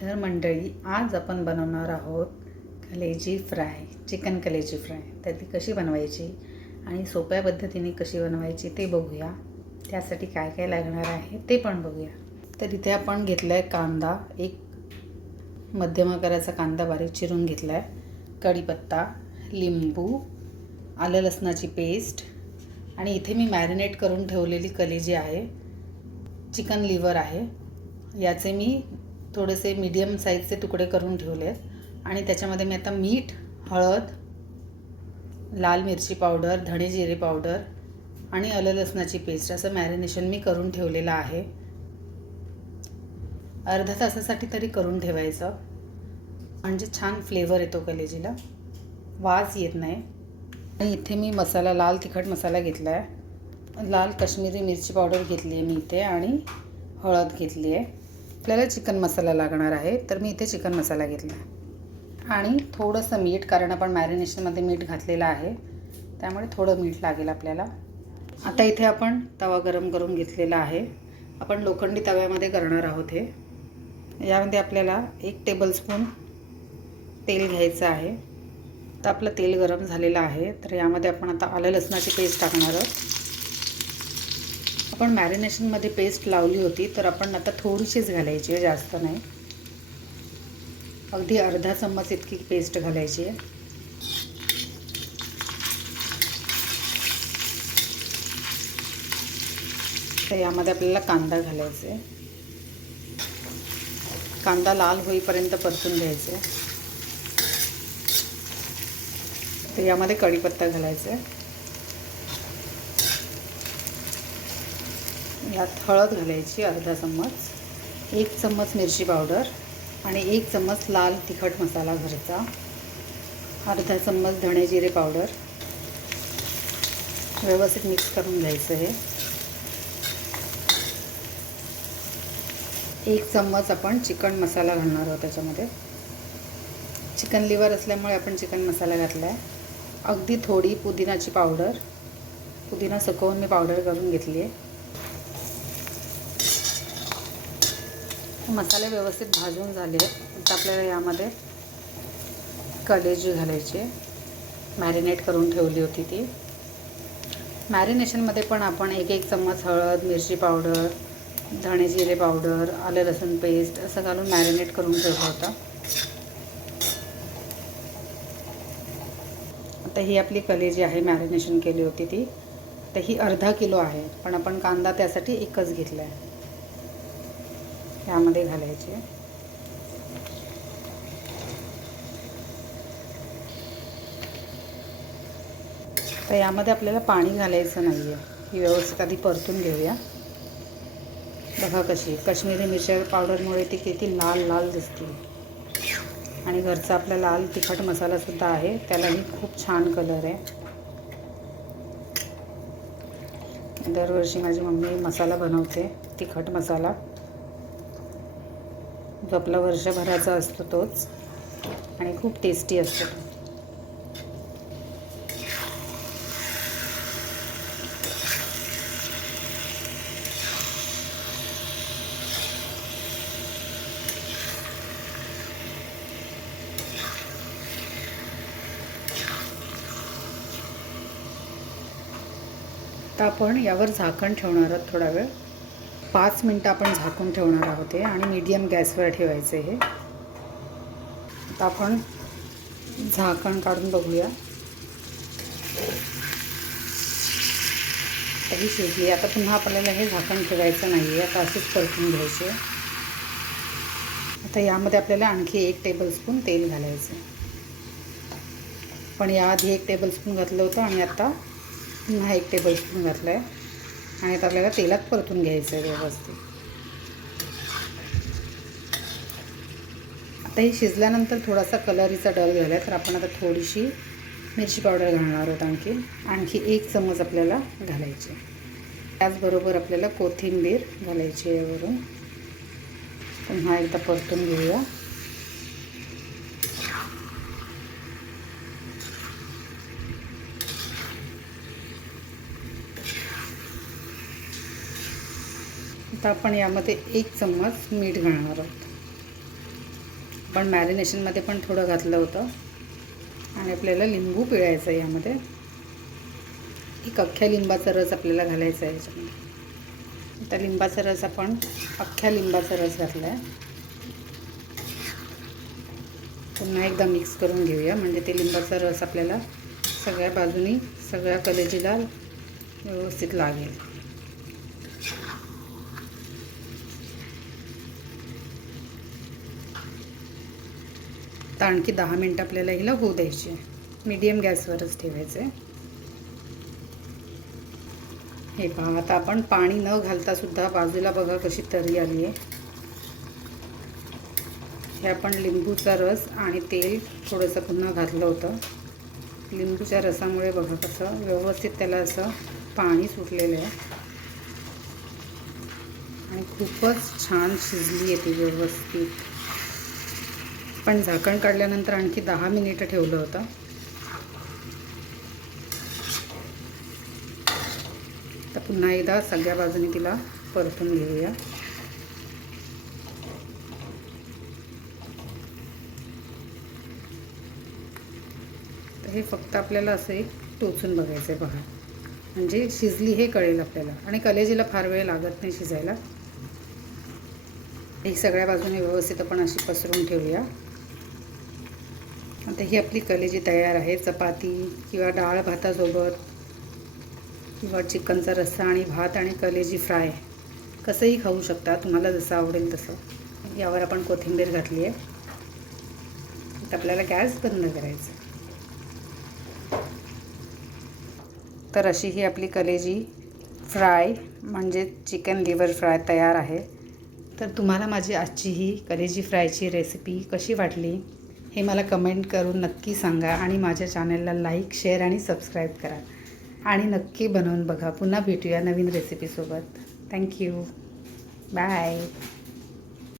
तर मंडळी, आज आपण बनवणार आहोत कलेजी फ्राय, चिकन कलेजी फ्राय. तर ती कशी बनवायची आणि सोप्या पद्धतीने कशी बनवायची ते बघूया. त्यासाठी काय काय लागणार आहे ते पण बघूया. तर इथे आपण घेतला आहे कांदा, एक मध्यम आकाराचा कांदा बारीक चिरून घेतला आहे, कढीपत्ता, लिंबू, आलं लसणाची पेस्ट आणि इथे मी मॅरिनेट करून ठेवलेली कलेजी आहे, चिकन लिव्हर आहे. याचे मी थोडेसे मीडियम साईजचे तुकडे करून ठेवले आहेत आणि त्याच्यामध्ये मी आता मीठ, हळद, लाल मिरची पावडर, धणे जिरे पावडर आणि आलं लसणाची पेस्ट असं मॅरिनेशन मी करून ठेवलेलं आहे. अर्धा तासासाठी तरी करून ठेवायचं, म्हणजे छान फ्लेवर येतो कलेजीला, वास येत नाही. आणि इथे मी मसाला, लाल तिखट मसाला घेतला आहे, लाल काश्मीरी मिरची पावडर घेतली आहे मी इथे आणि हळद घेतली आहे. आपल्याला चिकन मसाला लागणार आहे, तर मी इथे चिकन मसाला घेतला आहे आणि थोडंसं मीठ, कारण आपण मॅरिनेशनमध्ये मीठ घातलेलं आहे त्यामुळे थोडं मीठ लागेल आपल्याला. आता इथे आपण तवा गरम करून घेतलेला आहे. आपण लोखंडी तव्यामध्ये करणार आहोत हे. यामध्ये आपल्याला 1 टेबलस्पून तेल घ्यायचं आहे. तर आपलं तेल गरम झालेलं आहे, तर यामध्ये आपण आता आलं लसणाची पेस्ट टाकणार आहोत. आपण मॅरिनेशनमध्ये पेस्ट लावली होती, तर आपण आता थोडीशीच घालायची आहे, जास्त नाही. अगदी अर्धा चम्मच इतकी पेस्ट घालायची आहे. तर यामध्ये आपल्याला कांदा घालायचा आहे. कांदा लाल होईपर्यंत परतून घ्यायचा आहे. तर यामध्ये कढीपत्ता घालायचा आहे. यात हळद घालायची अर्धा चम्मच, 1 चम्मच मिरची पावडर आणि 1 चम्मच लाल तिखट मसाला घरचा, अर्धा चम्मच धणे जिरे पावडर. व्यवस्थित मिक्स करून घ्यायचं हे. 1 चम्मच आपण चिकन मसाला घालणार आहोत त्याच्यामध्ये. चिकन लिव्हर असल्यामुळे आपण चिकन मसाला घातला आहे. अगदी थोडी पुदिनाची पावडर, पुदिना सुकवून मी पावडर करून घेतली आहे. मसाले व्यवस्थित भाजून झाले. आता आपल्याला यामध्ये कलेजी घालायची, मॅरिनेट करून ठेवली होती ती. मॅरिनेशनमध्ये पण आपण 1 चम्मच हळद, मिरची पावडर, धणे जिरे पावडर, आलं लसूण पेस्ट असं घालून मॅरिनेट करून ठेवलं होतं. आता ही आपली कलेजी आहे, मॅरिनेशन केली होती ती. तर ही अर्धा किलो आहे, पण आपण कांदा त्यासाठी एकच घेतला आहे. यामध्ये घालायचे. तर यामध्ये आपल्याला पाणी घालायचं नाही आहे. ही व्यवस्थित आधी परतून घेऊया. बघा कशी काश्मीरी मिरची पावडरमुळे ती किती लाल लाल दिसते. आणि घरचा आपला लाल तिखट मसालासुद्धा आहे, त्यालाही खूप छान कलर आहे. दरवर्षी माझी मम्मी मसाला बनवते, तिखट मसाला, जो आपला वर्षभराचा असतो तोच, आणि खूप टेस्टी असतो तो. तर आपण यावर झाकण ठेवणार आहोत थोडा वेळ. 5 मिनटं आपण झाकून ठेवणार आहोत हे, आणि मीडियम गॅसवर ठेवायचं हे. आता आपण झाकण काढून बघूया. ही शिजली. आता पुन्हा आपल्याला हे झाकण ठेवायचं नाही आहे, आता असेच परतून घ्यायचे. आता यामध्ये आपल्याला आणखी 1 टेबलस्पून तेल घालायचं. पण याआधी 1 टेबलस्पून घातलं होतं आणि आता पुन्हा 1 टेबलस्पून घातलं आहे. आणि आता आपल्याला तेलात परतून घ्यायचं आहे व्यवस्थित. आता ही शिजल्यानंतर थोडासा कलरीचा डल झाला आहे, तर आपण आता थोडीशी मिरची पावडर घालणार आहोत. आणखी 1 चम्मच आपल्याला घालायची. त्याचबरोबर आपल्याला कोथिंबीर घालायची आहे वरून. पुन्हा एकदा परतून घेऊया. आता आपण यामध्ये 1 चम्मच मीठ घालणार आहोत. पण मॅरिनेशनमध्ये पण थोडं घातलं होतं. आणि आपल्याला लिंबू पिळायचं आहे यामध्ये. एक अख्ख्या लिंबाचा रस आपल्याला घालायचा आहे याच्यामध्ये. आता लिंबाचा रस आपण अख्ख्या लिंबाचा रस घातला आहे. पुन्हा एकदा मिक्स करून घेऊया, म्हणजे ते लिंबाचा रस आपल्याला सगळ्या बाजूनी सगळ्या कलेजीला व्यवस्थित लागेल. तर आणखी 10 मिनटं आपल्याला हिला होऊ द्यायची आहे. मीडियम गॅसवरच ठेवायचं आहे. हे पहा, आता आपण पाणी न घालता सुद्धा बाजूला बघा कशी तरी आली आहे. हे आपण लिंबूचा रस आणि तेल थोडंसं पुन्हा घातलं होतं. लिंबूच्या रसामुळे बघा कसं व्यवस्थित त्याला असं पाणी सुटलेलं आहे आणि खूपच छान शिजली आहे ती व्यवस्थित. पण झाकण काढल्यानंतर आणखी 10 मिनिटं ठेवलं होतं. तर पुन्हा एकदा सगळ्या बाजूने तिला परतून घेऊया. तर हे फक्त आपल्याला असं एक टोचून बघायचं आहे बघा, म्हणजे शिजली हे कळेल आपल्याला. आणि कलेजीला फार वेळ लागत नाही शिजायला. ही सगळ्या बाजूने व्यवस्थित आपण अशी पसरून ठेवूया. आता ही आपली कलेजी तयार आहे. चपाती किंवा डाळ भातासोबत किंवा चिकनचा रस्सा आणि भात आणि कलेजी फ्राय कसंही खाऊ शकता, तुम्हाला जसं आवडेल तसं. यावर आपण कोथिंबीर घातली आहे. आता आपल्याला गॅस बंद करायचा. तर अशी ही आपली कलेजी फ्राय म्हणजे चिकन लिव्हर फ्राय तयार आहे. तर तुम्हाला माझी आजची ही कलेजी फ्रायची रेसिपी कशी वाटली हे मला कमेंट करून नक्की सांगा. आणि माझ्या चॅनलला लाईक, शेअर आणि सबस्क्राईब करा. आणि नक्की बनवून बघा. पुन्हा भेटूया नवीन रेसिपीसोबत. थँक्यू. बाय.